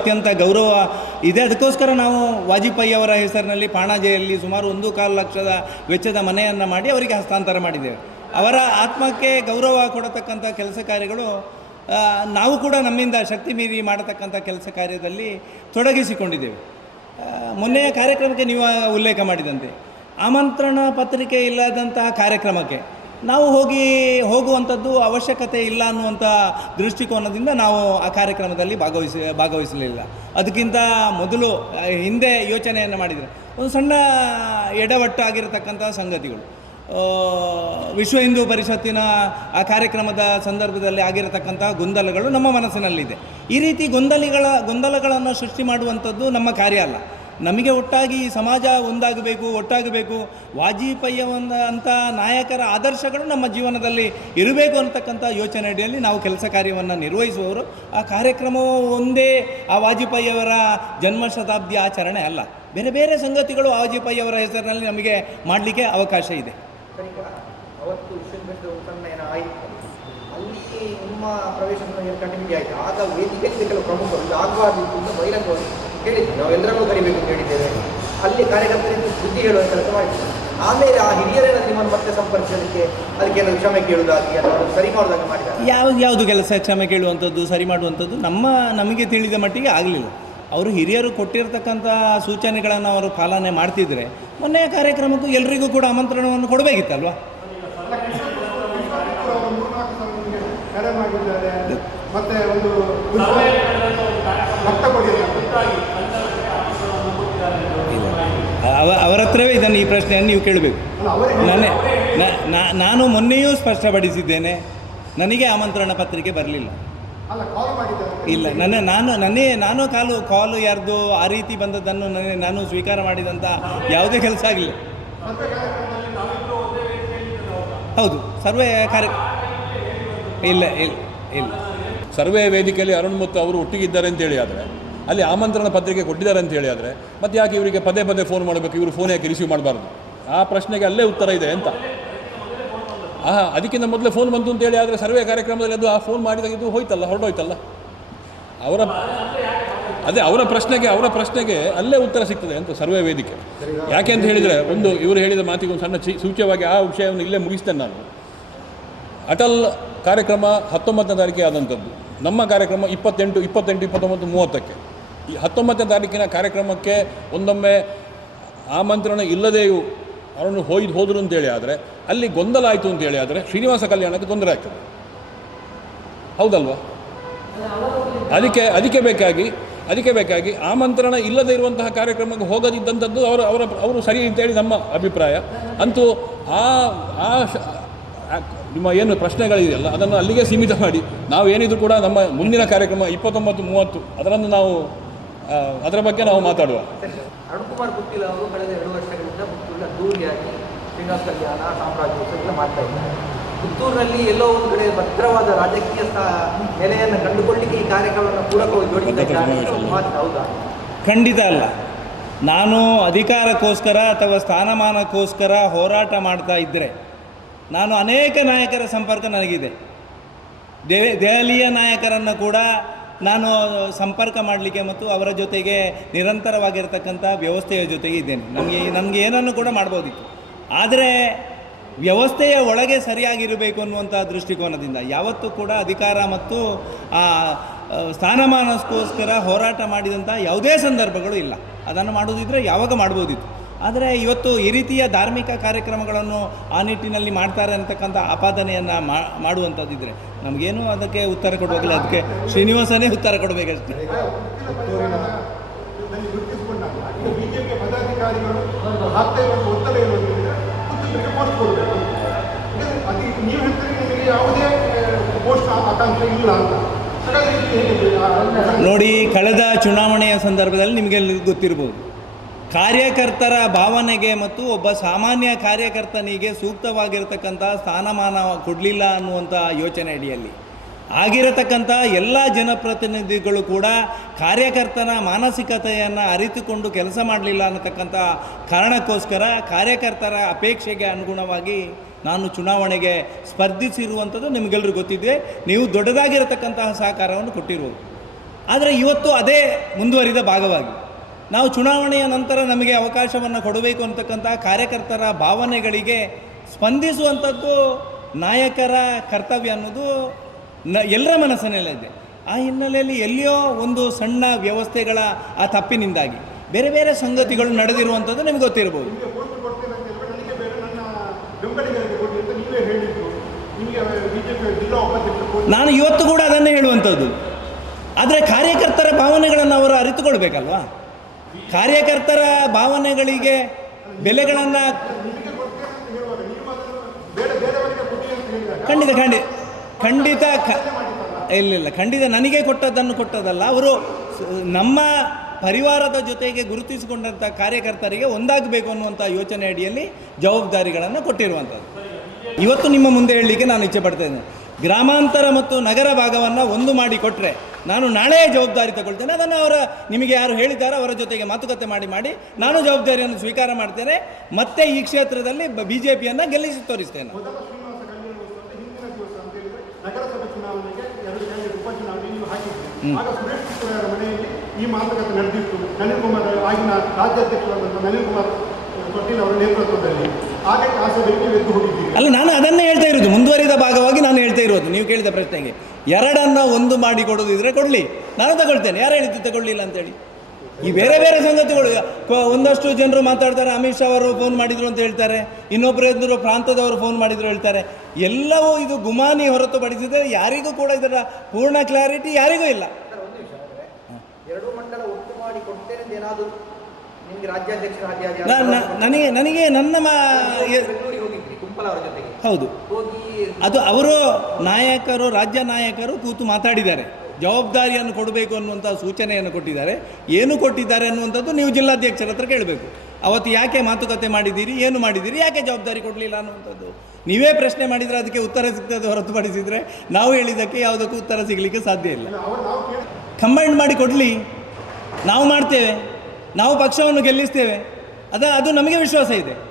ಅತ್ಯಂತ ಗೌರವ ಇದೆ. ಅದಕ್ಕೋಸ್ಕರ ನಾವು ವಾಜಪೇಯಿ ಅವರ ಹೆಸರಿನಲ್ಲಿ ಪಾಣಾಜೆಯಲ್ಲಿ ಸುಮಾರು ಒಂದು ಕಾಲು ಲಕ್ಷದ ವೆಚ್ಚದ ಮನೆಯನ್ನು ಮಾಡಿ ಅವರಿಗೆ ಹಸ್ತಾಂತರ ಮಾಡಿದ್ದೇವೆ. ಅವರ ಆತ್ಮಕ್ಕೆ ಗೌರವ ಕೊಡತಕ್ಕಂಥ ಕೆಲಸ ಕಾರ್ಯಗಳು ನಾವು ಕೂಡ ನಮ್ಮಿಂದ ಶಕ್ತಿ ಮೀರಿ ಮಾಡತಕ್ಕಂಥ ಕೆಲಸ ಕಾರ್ಯದಲ್ಲಿ ತೊಡಗಿಸಿಕೊಂಡಿದ್ದೇವೆ. ಮೊನ್ನೆಯ ಕಾರ್ಯಕ್ರಮಕ್ಕೆ ನೀವು ಉಲ್ಲೇಖ ಮಾಡಿದಂತೆ. ಆಮಂತ್ರಣ ಪತ್ರಿಕೆ ಇಲ್ಲದಂತಹ ಕಾರ್ಯಕ್ರಮಕ್ಕೆ ನಾವು ಹೋಗಿ ಹೋಗುವಂಥದ್ದು ಅವಶ್ಯಕತೆ ಇಲ್ಲ ಅನ್ನುವಂಥ ದೃಷ್ಟಿಕೋನದಿಂದ ನಾವು ಆ ಕಾರ್ಯಕ್ರಮದಲ್ಲಿ ಭಾಗವಹಿಸಿ, ಭಾಗವಹಿಸಲಿಲ್ಲ. ಅದಕ್ಕಿಂತ ಮೊದಲು ಹಿಂದೆ ಯೋಚನೆಯನ್ನು ಮಾಡಿದರೆ ಒಂದು ಸಣ್ಣ ಎಡವಟ್ಟು ಆಗಿರತಕ್ಕಂಥ ಸಂಗತಿಗಳು ವಿಶ್ವ ಹಿಂದೂ ಪರಿಷತ್ತಿನ ಆ ಕಾರ್ಯಕ್ರಮದ ಸಂದರ್ಭದಲ್ಲಿ ಆಗಿರತಕ್ಕಂಥ ಗೊಂದಲಗಳು ನಮ್ಮ ಮನಸ್ಸಿನಲ್ಲಿದೆ. ಈ ರೀತಿ ಗೊಂದಲಿಗಳ, ಗೊಂದಲಗಳನ್ನು ಸೃಷ್ಟಿ ಮಾಡುವಂಥದ್ದು ನಮ್ಮ ಕಾರ್ಯ ಅಲ್ಲ. ನಮಗೆ ಒಟ್ಟಾಗಿ ಸಮಾಜ ಒಂದಾಗಬೇಕು, ಒಟ್ಟಾಗಬೇಕು. ವಾಜಪೇಯಿ ಅಂತ ನಾಯಕರ ಆದರ್ಶಗಳು ನಮ್ಮ ಜೀವನದಲ್ಲಿ ಇರಬೇಕು ಅಂತಕ್ಕಂಥ ಯೋಚನೆ ಅಡಿಯಲ್ಲಿ ನಾವು ಕೆಲಸ ಕಾರ್ಯವನ್ನು ನಿರ್ವಹಿಸುವವರು. ಆ ಕಾರ್ಯಕ್ರಮವು ಒಂದೇ ಆ ವಾಜಪೇಯಿಯವರ ಜನ್ಮ ಶತಾಬ್ದಿ ಆಚರಣೆ ಅಲ್ಲ. ಬೇರೆ ಬೇರೆ ಸಂಗತಿಗಳು ವಾಜಪೇಯಿಯವರ ಹೆಸರಿನಲ್ಲಿ ನಮಗೆ ಮಾಡಲಿಕ್ಕೆ ಅವಕಾಶ ಇದೆ. ಪ್ರವೇಶ ಒಂದು ಆಗ ವೇದಿಕೆಯಲ್ಲಿ ಕೆಲವು ಪ್ರಮುಖರು ಆಗಬಾರ್ದಿತ್ತು ಬಹಿರಂಗವಾಗಿ ನಾವು ಎಲ್ಲರನ್ನೂ ಕರಿಬೇಕು ಅಂತ ಹೇಳಿದ್ದೇವೆ. ಅಲ್ಲಿ ಕಾರ್ಯಕರ್ತರಿಂದ ಸುದ್ದಿ ಹೇಳುವ ಕೆಲಸ ಮಾಡಿದ್ರು ಆಮೇಲೆ ಆ ಹಿರಿಯರನ್ನ ನಿಮ್ಮನ್ನು ಮತ್ತೆ ಸಂಪರ್ಕಿಸಲಿಕ್ಕೆ ಅದಕ್ಕೆ ಏನಾದ್ರು ಕ್ಷಮೆ ಕೇಳುವುದಾಗಿ ಅಥವಾ ಅದನ್ನು ಸರಿ ಮಾಡುವುದಾಗಿ ಮಾಡಿದ್ದಾರೆ ಯಾವ್ದು ಯಾವುದು ಕೆಲಸ ಕ್ಷಮೆ ಕೇಳುವಂಥದ್ದು ಸರಿ ಮಾಡುವಂಥದ್ದು ನಮ್ಮ ನಮಗೆ ತಿಳಿದ ಮಟ್ಟಿಗೆ ಆಗಲಿಲ್ಲ. ಅವರು ಹಿರಿಯರು ಕೊಟ್ಟಿರತಕ್ಕಂಥ ಸೂಚನೆಗಳನ್ನು ಅವರು ಪಾಲನೆ ಮಾಡ್ತಿದ್ರೆ ಮೊನ್ನೆಯ ಕಾರ್ಯಕ್ರಮಕ್ಕೂ ಎಲ್ರಿಗೂ ಕೂಡ ಆಮಂತ್ರಣವನ್ನು ಕೊಡಬೇಕಿತ್ತಲ್ವಾ ಮತ್ತೆ ಒಂದು ಅವ, ಅವರ ಹತ್ರವೇ ಇದನ್ನು ಈ ಪ್ರಶ್ನೆಯನ್ನು ನೀವು ಕೇಳಬೇಕು. ನಾನೇ ನಾನು ಮೊನ್ನೆಯೂ ಸ್ಪಷ್ಟಪಡಿಸಿದ್ದೇನೆ, ನನಗೆ ಆಮಂತ್ರಣ ಪತ್ರಿಕೆ ಬರಲಿಲ್ಲ. ಇಲ್ಲ, ನನ್ನ, ನಾನು, ನನ್ನೇ, ನಾನು ಕಾಲು ಕಾಲು ಯಾರ್ದು ಆ ರೀತಿ ಬಂದದ್ದನ್ನು ನನಗೆ ನಾನು ಸ್ವೀಕಾರ ಮಾಡಿದಂಥ ಯಾವುದೇ ಕೆಲಸ ಆಗಲಿಲ್ಲ. ಹೌದು, ಸರ್ವೇ ಕಾರ್ಯ, ಇಲ್ಲ ಇಲ್ಲ ಇಲ್ಲ. ಸರ್ವೇ ವೇದಿಕೆಯಲ್ಲಿ ಅರುಣ್ ಮತ್ತು ಅವರು ಒಟ್ಟಿಗಿದ್ದಾರೆ ಅಂತೇಳಿ ಆದರೆ ಅಲ್ಲಿ ಆಮಂತ್ರಣ ಪತ್ರಿಕೆ ಕೊಟ್ಟಿದ್ದಾರೆ ಅಂತ ಹೇಳಿ ಆದರೆ, ಮತ್ತೆ ಯಾಕೆ ಇವರಿಗೆ ಪದೇ ಪದೇ ಫೋನ್ ಮಾಡಬೇಕು? ಇವರು ಫೋನ್ ಯಾಕೆ ರಿಸೀವ್ ಮಾಡಬಾರ್ದು? ಆ ಪ್ರಶ್ನೆಗೆ ಅಲ್ಲೇ ಉತ್ತರ ಇದೆ ಅಂತ. ಆ ಅದಕ್ಕಿಂತ ಮೊದಲೇ ಫೋನ್ ಬಂತು ಅಂತೇಳಿ ಆದರೆ ಸರ್ವೆ ಕಾರ್ಯಕ್ರಮದಲ್ಲಿ ಅದು ಆ ಫೋನ್ ಮಾಡಿದಾಗ ಇದು ಹೋಯ್ತಲ್ಲ ಹೊರಡೋಯ್ತಲ್ಲ ಅವರ, ಅದೇ ಅವರ ಪ್ರಶ್ನೆಗೆ ಅವರ ಪ್ರಶ್ನೆಗೆ ಅಲ್ಲೇ ಉತ್ತರ ಸಿಗ್ತದೆ ಅಂತ ಸರ್ವೆ ವೇದಿಕೆ. ಯಾಕೆ ಅಂತ ಹೇಳಿದರೆ, ಒಂದು ಇವರು ಹೇಳಿದ ಮಾತಿಗೆ ಒಂದು ಸಣ್ಣ ಸೂಚ್ಯವಾಗಿ ಆ ವಿಷಯವನ್ನು ಇಲ್ಲೇ ಮುಗಿಸ್ತೇನೆ ನಾನು. ಅಟಲ್ ಕಾರ್ಯಕ್ರಮ ಹತ್ತೊಂಬತ್ತನೇ ತಾರೀಕಿಗೆ ಆದಂಥದ್ದು. ನಮ್ಮ ಕಾರ್ಯಕ್ರಮ ಇಪ್ಪತ್ತೆಂಟು ಇಪ್ಪತ್ತೆಂಟು, ಇಪ್ಪತ್ತೊಂಬತ್ತು, ಮೂವತ್ತಕ್ಕೆ. ಈ ಹತ್ತೊಂಬತ್ತನೇ ತಾರೀಕಿನ ಕಾರ್ಯಕ್ರಮಕ್ಕೆ ಒಂದೊಮ್ಮೆ ಆಮಂತ್ರಣ ಇಲ್ಲದೆಯೂ ಅವರನ್ನು ಹೋಯ್ದು ಹೋದರು ಅಂತೇಳಿ ಆದರೆ, ಅಲ್ಲಿ ಗೊಂದಲ ಆಯಿತು ಅಂತೇಳಿ ಆದರೆ ಶ್ರೀನಿವಾಸ ಕಲ್ಯಾಣಕ್ಕೆ ತೊಂದರೆ ಆಗ್ತದೆ. ಹೌದಲ್ವಾ? ಅದಕ್ಕೆ ಅದಕ್ಕೆ ಬೇಕಾಗಿ ಅದಕ್ಕೆ ಬೇಕಾಗಿ ಆಮಂತ್ರಣ ಇಲ್ಲದೇ ಇರುವಂತಹ ಕಾರ್ಯಕ್ರಮಕ್ಕೆ ಹೋಗದಿದ್ದಂಥದ್ದು ಅವರು, ಅವರ, ಅವರು ಸರಿ ಅಂತೇಳಿ ನಮ್ಮ ಅಭಿಪ್ರಾಯ. ಅಂತೂ ಆ ಆ ನಿಮ್ಮ ಏನು ಪ್ರಶ್ನೆಗಳಿದೆಯಲ್ಲ, ಅದನ್ನು ಅಲ್ಲಿಗೆ ಸೀಮಿತ ಮಾಡಿ ನಾವು ಏನಿದ್ರು ಕೂಡ ನಮ್ಮ ಮುಂದಿನ ಕಾರ್ಯಕ್ರಮ ಇಪ್ಪತ್ತೊಂಬತ್ತು ಮೂವತ್ತು ಅದರಂದು ನಾವು ಅದರ ಬಗ್ಗೆ ನಾವು ಮಾತಾಡುವ. ಅರುಣ್ ಕುಮಾರ್ ಗುತ್ತಿಲ ಅವರು ಕಳೆದ ಎರಡು ವರ್ಷಗಳಿಂದ ಪುತ್ತೂರಿನ ದೂರಿಯಾಗಿ ಶ್ರೀನಿವಾಸ ಕಲ್ಯಾಣ ಸಾಮ್ರಾಜ್ಯೋತ್ಸವ ಮಾಡ್ತಾ ಇದ್ದಾರೆ. ಪುತ್ತೂರಿನಲ್ಲಿ ಎಲ್ಲೋ ಒಂದು ಕಡೆ ಭದ್ರವಾದ ರಾಜಕೀಯ ನೆಲೆಯನ್ನು ಕಂಡುಕೊಳ್ಳಿಕ್ಕೆ ಈ ಕಾರ್ಯಕ್ರಮವನ್ನು ಪೂರಕವಾಗಿ ಜೋಡಿಸಿದ್ದಾರೆ. ಹೌದಾ? ಖಂಡಿತ ಅಲ್ಲ. ನಾನು ಅಧಿಕಾರಕ್ಕೋಸ್ಕರ ಅಥವಾ ಸ್ಥಾನಮಾನಕ್ಕೋಸ್ಕರ ಹೋರಾಟ ಮಾಡ್ತಾ ಇದ್ದರೆ ನಾನು ಅನೇಕ ನಾಯಕರ ಸಂಪರ್ಕ ನನಗಿದೆ. ದೆ ದೆಹಲಿಯ ನಾಯಕರನ್ನು ಕೂಡ ನಾನು ಸಂಪರ್ಕ ಮಾಡಲಿಕ್ಕೆ ಮತ್ತು ಅವರ ಜೊತೆಗೆ ನಿರಂತರವಾಗಿರ್ತಕ್ಕಂಥ ವ್ಯವಸ್ಥೆಯ ಜೊತೆಗೆ ಇದ್ದೇನೆ. ನಮಗೆ ನನಗೆ ಏನನ್ನು ಕೂಡ ಮಾಡ್ಬೋದಿತ್ತು. ಆದರೆ ವ್ಯವಸ್ಥೆಯ ಒಳಗೆ ಸರಿಯಾಗಿರಬೇಕು ಅನ್ನುವಂಥ ದೃಷ್ಟಿಕೋನದಿಂದ ಯಾವತ್ತೂ ಕೂಡ ಅಧಿಕಾರ ಮತ್ತು ಆ ಸ್ಥಾನಮಾನಕ್ಕೋಸ್ಕರ ಹೋರಾಟ ಮಾಡಿದಂಥ ಯಾವುದೇ ಸಂದರ್ಭಗಳು ಇಲ್ಲ. ಅದನ್ನು ಮಾಡೋದಿದ್ದರೆ ಯಾವಾಗ ಮಾಡ್ಬೋದಿತ್ತು? ಆದರೆ ಇವತ್ತು ಈ ರೀತಿಯ ಧಾರ್ಮಿಕ ಕಾರ್ಯಕ್ರಮಗಳನ್ನು ಆ ನಿಟ್ಟಿನಲ್ಲಿ ಮಾಡ್ತಾರೆ ಅಂತಕ್ಕಂಥ ಆಪಾದನೆಯನ್ನು ಮಾಡುವಂಥದ್ದಿದ್ರೆ ನಮಗೇನು ಅದಕ್ಕೆ ಉತ್ತರ ಕೊಡಬೇಕಿಲ್ಲ ಅದಕ್ಕೆ ಶ್ರೀನಿವಾಸನೇ ಉತ್ತರ ಕೊಡಬೇಕಷ್ಟೇ. ನೋಡಿ ಕಳೆದ ಚುನಾವಣೆಯ ಸಂದರ್ಭದಲ್ಲಿ ನಿಮಗೆ ಗೊತ್ತಿರ್ಬೋದು. ಕಾರ್ಯಕರ್ತರ ಭಾವನೆಗೆ ಮತ್ತು ಒಬ್ಬ ಸಾಮಾನ್ಯ ಕಾರ್ಯಕರ್ತನಿಗೆ ಸೂಕ್ತವಾಗಿರತಕ್ಕಂಥ ಸ್ಥಾನಮಾನ ಕೊಡಲಿಲ್ಲ ಅನ್ನುವಂಥ ಯೋಚನೆ ಅಡಿಯಲ್ಲಿ. ಆಗಿರತಕ್ಕಂಥ ಎಲ್ಲ ಜನಪ್ರತಿನಿಧಿಗಳು ಕೂಡ ಕಾರ್ಯಕರ್ತನ ಮಾನಸಿಕತೆಯನ್ನು ಅರಿತುಕೊಂಡು ಕೆಲಸ ಮಾಡಲಿಲ್ಲ ಅನ್ನತಕ್ಕಂಥ ಕಾರಣಕ್ಕೋಸ್ಕರ ಕಾರ್ಯಕರ್ತರ ಅಪೇಕ್ಷೆಗೆ ಅನುಗುಣವಾಗಿ ನಾನು ಚುನಾವಣೆಗೆ ಸ್ಪರ್ಧಿಸಿರುವಂಥದ್ದು ನಿಮಗೆಲ್ಲರಿಗೂ ಗೊತ್ತಿದೆ. ನೀವು ದೊಡ್ಡದಾಗಿರತಕ್ಕಂತಹ ಸಹಕಾರವನ್ನು ಕೊಟ್ಟಿರುವುದು ಆದರೆ ಇವತ್ತು ಅದೇ ಮುಂದುವರಿದ ಭಾಗವಾಗಿ. ನಾವು ಚುನಾವಣೆಯ ನಂತರ ನಮಗೆ ಅವಕಾಶವನ್ನು ಕೊಡಬೇಕು ಅಂತಕ್ಕಂಥ ಕಾರ್ಯಕರ್ತರ ಭಾವನೆಗಳಿಗೆ ಸ್ಪಂದಿಸುವಂಥದ್ದು ನಾಯಕರ ಕರ್ತವ್ಯ ಅನ್ನೋದು ನ ಎಲ್ಲರ ಮನಸ್ಸಿನಲ್ಲಿದೆ ಆ ಹಿನ್ನೆಲೆಯಲ್ಲಿ ಎಲ್ಲಿಯೋ ಒಂದು ಸಣ್ಣ ವ್ಯವಸ್ಥೆಗಳ ಆ ತಪ್ಪಿನಿಂದಾಗಿ ಬೇರೆ ಬೇರೆ ಸಂಗತಿಗಳು ನಡೆದಿರುವಂಥದ್ದು ನಿಮ್ಗೆ ಗೊತ್ತಿರ್ಬೋದು. ನಾನು ಇವತ್ತು ಕೂಡ ಅದನ್ನೇ ಹೇಳುವಂಥದ್ದು. ಆದರೆ ಕಾರ್ಯಕರ್ತರ ಭಾವನೆಗಳನ್ನು ಅವರು ಅರಿತುಕೊಳ್ಬೇಕಲ್ವಾ? ಕಾರ್ಯಕರ್ತರ ಭಾವನೆಗಳಿಗೆ ಬೆಲೆಗಳನ್ನು ಖಂಡಿತ ಖಂಡಿತ ಖಂಡಿತ ಇಲ್ಲ ಖಂಡಿತ ನನಗೆ ಕೊಟ್ಟದ್ದನ್ನು ಕೊಟ್ಟದಲ್ಲ ಅವರು ನಮ್ಮ ಪರಿವಾರದ ಜೊತೆಗೆ ಗುರುತಿಸಿಕೊಂಡಂಥ ಕಾರ್ಯಕರ್ತರಿಗೆ ಒಂದಾಗಬೇಕು ಅನ್ನುವಂಥ ಯೋಚನೆ ಅಡಿಯಲ್ಲಿ ಜವಾಬ್ದಾರಿಗಳನ್ನು ಕೊಟ್ಟಿರುವಂಥದ್ದು. ಇವತ್ತು ನಿಮ್ಮ ಮುಂದೆ ಹೇಳಲಿಕ್ಕೆ ನಾನು ಇಚ್ಛೆ ಪಡ್ತೇನೆ ಗ್ರಾಮಾಂತರ ಮತ್ತು ನಗರ ಭಾಗವನ್ನು ಒಂದು ಮಾಡಿ ಕೊಟ್ಟರೆ ನಾನು ನಾಳೆ ಜವಾಬ್ದಾರಿ ತಗೊಳ್ತೇನೆ. ಅದನ್ನು ಅವರ ನಿಮಗೆ ಯಾರು ಹೇಳಿದ್ದಾರೋ ಅವರ ಜೊತೆಗೆ ಮಾತುಕತೆ ಮಾಡಿ ಮಾಡಿ ನಾನು ಜವಾಬ್ದಾರಿಯನ್ನು ಸ್ವೀಕಾರ ಮಾಡ್ತೇನೆ. ಮತ್ತೆ ಈ ಕ್ಷೇತ್ರದಲ್ಲಿ ಬಿ ಜೆ ಪಿಯನ್ನು ಗೆಲ್ಲಿಸಿ ತೋರಿಸ್ತೇನೆ. ಈ ಮಾತುಕತೆ ನಡೆದಿತ್ತು. ನಳಿನ್ ಕುಮಾರ್ ಆಗಿನ ರಾಜ್ಯಾಧ್ಯಕ್ಷರಾದಂಥ ನಳಿನ್ ಕುಮಾರ್ ಕಟೀಲ್ ಅವರ ನೇತೃತ್ವದಲ್ಲಿ. ಆಗ ಆ ಸಭೆಗೆ ಎದ್ದು ಹೋಗಿದ್ದೀರಿ. ಅಲ್ಲ ನಾನು ಅದನ್ನೇ ಹೇಳ್ತಾ ಇರೋದು. ಮುಂದುವರಿದ ಭಾಗವಾಗಿ ನಾನು ಹೇಳ್ತಾ ಇರೋದು. ನೀವು ಕೇಳಿದ ಪ್ರಶ್ನೆಗೆ. ಎರಡನ್ನ ಒಂದು ಮಾಡಿ ಕೊಡೋದಿದ್ರೆ ಕೊಡಲಿ. ನಾನು ತಗೊಳ್ತೇನೆ. ಯಾರು ಹೇಳಿದ್ದು ತಗೊಳ್ಳಿಲ್ಲ ಅಂತೇಳಿ. ಈ ಬೇರೆ ಬೇರೆ ಸಂಗತಿಗಳು. ಒಂದಷ್ಟು ಜನರು ಮಾತಾಡ್ತಾರೆ. ಅಮಿತ್ ಶಾ ಅವರು ಫೋನ್ ಮಾಡಿದ್ರು ಅಂತ ಹೇಳ್ತಾರೆ. ಇನ್ನೊಬ್ಬರು ಎದುರು ಪ್ರಾಂತದವರು ಫೋನ್ ಮಾಡಿದ್ರು ಹೇಳ್ತಾರೆ. ಎಲ್ಲವೂ ಇದು ಗುಮಾನಿ ಹೊರತುಪಡಿಸಿದರೆ ಯಾರಿಗೂ ಕೂಡ ಇದರ ಪೂರ್ಣ ಕ್ಲಾರಿಟಿ ಯಾರಿಗೂ ಇಲ್ಲ. ಎರಡು ಮಂಡಲ ಒಟ್ಟು ಮಾಡಿ ಕೊಡ್ತೇನೆ ಏನಾದರೂ ನನಗೆ ನನಗೆ ನನ್ನ ಮಾ ಹೌದು. ಅದು ಅವರು ನಾಯಕರು ರಾಜ್ಯ ನಾಯಕರು ಕೂತು ಮಾತಾಡಿದ್ದಾರೆ. ಜವಾಬ್ದಾರಿಯನ್ನು ಕೊಡಬೇಕು ಅನ್ನುವಂಥ ಸೂಚನೆಯನ್ನು ಕೊಟ್ಟಿದ್ದಾರೆ. ಏನು ಕೊಟ್ಟಿದ್ದಾರೆ ಅನ್ನುವಂಥದ್ದು ನೀವು ಜಿಲ್ಲಾಧ್ಯಕ್ಷರ ಹತ್ರ ಕೇಳಬೇಕು. ಅವತ್ತು ಯಾಕೆ ಮಾತುಕತೆ ಮಾಡಿದ್ದೀರಿ ಏನು ಮಾಡಿದ್ದೀರಿ ಯಾಕೆ ಜವಾಬ್ದಾರಿ ಕೊಡಲಿಲ್ಲ ಅನ್ನುವಂಥದ್ದು. ನೀವೇ ಪ್ರಶ್ನೆ ಮಾಡಿದರೆ ಅದಕ್ಕೆ ಉತ್ತರ ಸಿಗ್ತದೆ ಹೊರತುಪಡಿಸಿದರೆ ನಾವು ಹೇಳಿದ್ದಕ್ಕೆ ಯಾವುದಕ್ಕೂ ಉತ್ತರ ಸಿಗಲಿಕ್ಕೆ ಸಾಧ್ಯ ಇಲ್ಲ. ಕಂಬೈಂಡ್ ಮಾಡಿ ಕೊಡಲಿ. ನಾವು ಮಾಡ್ತೇವೆ. ನಾವು ಪಕ್ಷವನ್ನು ಗೆಲ್ಲಿಸ್ತೇವೆ. ಅದ, ಅದು ನಮಗೆ ವಿಶ್ವಾಸ ಇದೆ.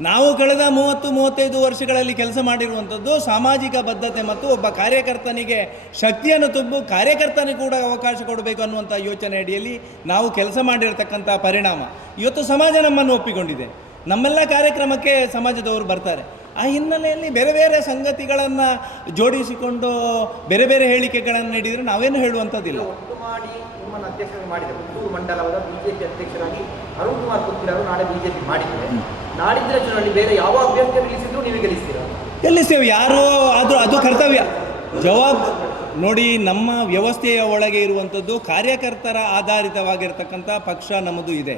ನಾವು ಕಳೆದ ಮೂವತ್ತು, ಮೂವತ್ತೈದು ವರ್ಷಗಳಲ್ಲಿ ಕೆಲಸ ಮಾಡಿರುವಂಥದ್ದು ಸಾಮಾಜಿಕ ಬದ್ಧತೆ ಮತ್ತು ಒಬ್ಬ ಕಾರ್ಯಕರ್ತನಿಗೆ ಶಕ್ತಿಯನ್ನು ತುಂಬು, ಕಾರ್ಯಕರ್ತನಿಗೆ ಕೂಡ ಅವಕಾಶ ಕೊಡಬೇಕು ಅನ್ನುವಂಥ ಯೋಚನೆ ಅಡಿಯಲ್ಲಿ ನಾವು ಕೆಲಸ ಮಾಡಿರತಕ್ಕಂಥ ಪರಿಣಾಮ. ಇವತ್ತು ಸಮಾಜ ನಮ್ಮನ್ನು ಒಪ್ಪಿಕೊಂಡಿದೆ. ನಮ್ಮೆಲ್ಲ ಕಾರ್ಯಕ್ರಮಕ್ಕೆ ಸಮಾಜದವರು ಬರ್ತಾರೆ. ಆ ಹಿನ್ನೆಲೆಯಲ್ಲಿ ಬೇರೆ ಬೇರೆ ಸಂಗತಿಗಳನ್ನು ಜೋಡಿಸಿಕೊಂಡು ಬೇರೆ ಬೇರೆ ಹೇಳಿಕೆಗಳನ್ನು ನೀಡಿದರೆ ನಾವೇನು ಹೇಳುವಂಥದ್ದಿಲ್ಲ. ಅಧ್ಯಕ್ಷರಾಗಿ ಮಾಡಿದೆ. ಪುತ್ತೂರು ಮಂಡಲದ ಬಿಜೆಪಿ ಅಧ್ಯಕ್ಷರಾಗಿ ಅರುಣ್ ಕುಮಾರ್ ಪುತ್ತಿರವರು ನಾಳೆ ಬಿಜೆಪಿ ಮಾಡಿದ್ದಾರೆ. ನಾಡಿದ್ದಿನ ಚುನಾವಣೆ ಬೇರೆ ಯಾವ ಅಭ್ಯರ್ಥಿ ಗೆಲ್ಲಿಸಿದ್ರು ನೀವು ಗೆಲ್ಲಿಸ್ತೀರಾ? ಗೆಲ್ಲಿಸ್ತೇವೆ. ಯಾರೋ ಅದು ಅದು ಕರ್ತವ್ಯ. ಜವಾಬ್ ನೋಡಿ, ನಮ್ಮ ವ್ಯವಸ್ಥೆಯ ಒಳಗೆ ಇರುವಂಥದ್ದು ಕಾರ್ಯಕರ್ತರ ಆಧಾರಿತವಾಗಿರ್ತಕ್ಕಂಥ ಪಕ್ಷ ನಮ್ಮದು ಇದೆ.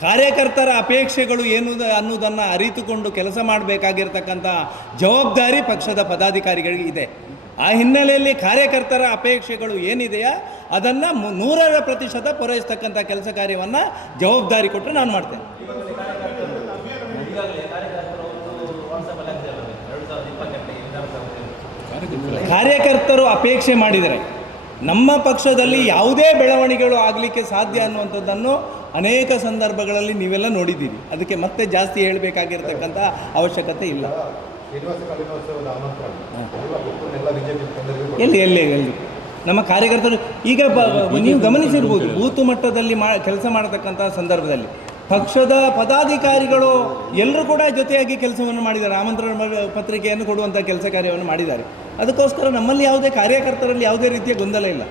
ಕಾರ್ಯಕರ್ತರ ಅಪೇಕ್ಷೆಗಳು ಏನು ಅನ್ನೋದನ್ನು ಅರಿತುಕೊಂಡು ಕೆಲಸ ಮಾಡಬೇಕಾಗಿರ್ತಕ್ಕಂಥ ಜವಾಬ್ದಾರಿ ಪಕ್ಷದ ಪದಾಧಿಕಾರಿಗಳಿಗೆ ಇದೆ. ಆ ಹಿನ್ನೆಲೆಯಲ್ಲಿ ಕಾರ್ಯಕರ್ತರ ಅಪೇಕ್ಷೆಗಳು ಏನಿದೆಯಾ? ಅದನ್ನು ನೂರರ ಪ್ರತಿಶತ ಪೂರೈಸ್ತಕ್ಕಂಥ ಕೆಲಸ ಕಾರ್ಯವನ್ನು ಜವಾಬ್ದಾರಿ ಕೊಟ್ಟರೆ ನಾನು ಮಾಡ್ತೇನೆ. ಕಾರ್ಯಕರ್ತರು ಅಪೇಕ್ಷೆ ಮಾಡಿದರೆ ನಮ್ಮ ಪಕ್ಷದಲ್ಲಿ ಯಾವುದೇ ಬೆಳವಣಿಗೆಗಳು ಆಗಲಿಕ್ಕೆ ಸಾಧ್ಯ ಅನ್ನುವಂಥದ್ದನ್ನು ಅನೇಕ ಸಂದರ್ಭಗಳಲ್ಲಿ ನೀವೆಲ್ಲ ನೋಡಿದ್ದೀರಿ. ಅದಕ್ಕೆ ಮತ್ತೆ ಜಾಸ್ತಿ ಹೇಳಬೇಕಾಗಿರ್ತಕ್ಕಂಥ ಅವಶ್ಯಕತೆ ಇಲ್ಲ. ಎಲ್ಲ ಎಲ್ಲಿ ಎಲ್ಲಿ ಎಲ್ಲಿ ನಮ್ಮ ಕಾರ್ಯಕರ್ತರು ಈಗ ನೀವು ಗಮನಿಸಿರ್ಬೋದು ಬೂತು ಮಟ್ಟದಲ್ಲಿ ಮಾ ಕೆಲಸ ಮಾಡತಕ್ಕಂಥ ಸಂದರ್ಭದಲ್ಲಿ. ಪಕ್ಷದ ಪದಾಧಿಕಾರಿಗಳು ಎಲ್ಲರೂ ಕೂಡ ಜೊತೆಯಾಗಿ ಕೆಲಸವನ್ನು ಮಾಡಿದ್ದಾರೆ. ಆಮಂತ್ರಣ ಪತ್ರಿಕೆಯನ್ನು ಕೊಡುವಂಥ ಕೆಲಸ ಕಾರ್ಯವನ್ನು ಮಾಡಿದ್ದಾರೆ. ಅದಕ್ಕೋಸ್ಕರ ನಮ್ಮಲ್ಲಿ ಯಾವುದೇ ಕಾರ್ಯಕರ್ತರಲ್ಲಿ ಯಾವುದೇ ರೀತಿಯ ಗೊಂದಲ ಇಲ್ಲ.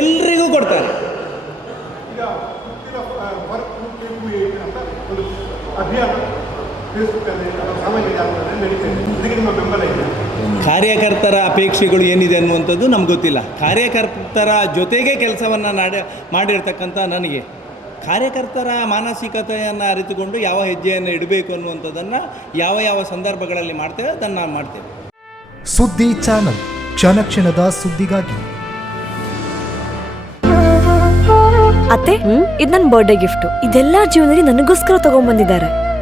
ಎಲ್ರಿಗೂ ಕೊಡ್ತಾರೆ. ಅಭಿಯಾನ. ಕಾರ್ಯಕರ್ತರ ಅಪೇಕ್ಷೆಗಳು ಏನಿದೆ ಅನ್ನುವಂಥದ್ದು ನಮ್ಗೆ ಗೊತ್ತಿಲ್ಲ. ಕಾರ್ಯಕರ್ತರ ಜೊತೆಗೆ ಕೆಲಸವನ್ನು ನಾಡ ಮಾಡಿರ್ತಕ್ಕಂಥ ನನಗೆ. ಕಾರ್ಯಕರ್ತರ ಮಾನಸಿಕತೆಯನ್ನು ಅರಿತುಕೊಂಡು ಯಾವ ಹೆಜ್ಜೆಯನ್ನು ಇಡಬೇಕು ಅನ್ನುವಂಥದ್ದನ್ನು ಯಾವ ಯಾವ ಸಂದರ್ಭಗಳಲ್ಲಿ ಮಾಡ್ತೇವೆ ಅದನ್ನು ನಾನು ಮಾಡ್ತೇವೆ ಸುದ್ದಿ ಚಾನಲ್ ಕ್ಷಣ ಕ್ಷಣದ ಸುದ್ದಿಗಾಗಿ. ಅತ್ತೆ ಇದು ನನ್ನ ಬರ್ಡೇ ಗಿಫ್ಟ್ ಇದೆಲ್ಲ ಜೀವನದಲ್ಲಿ ನನಗೋಸ್ಕರ ತಗೊಂಡ್ಬಂದಿದ್ದಾರೆ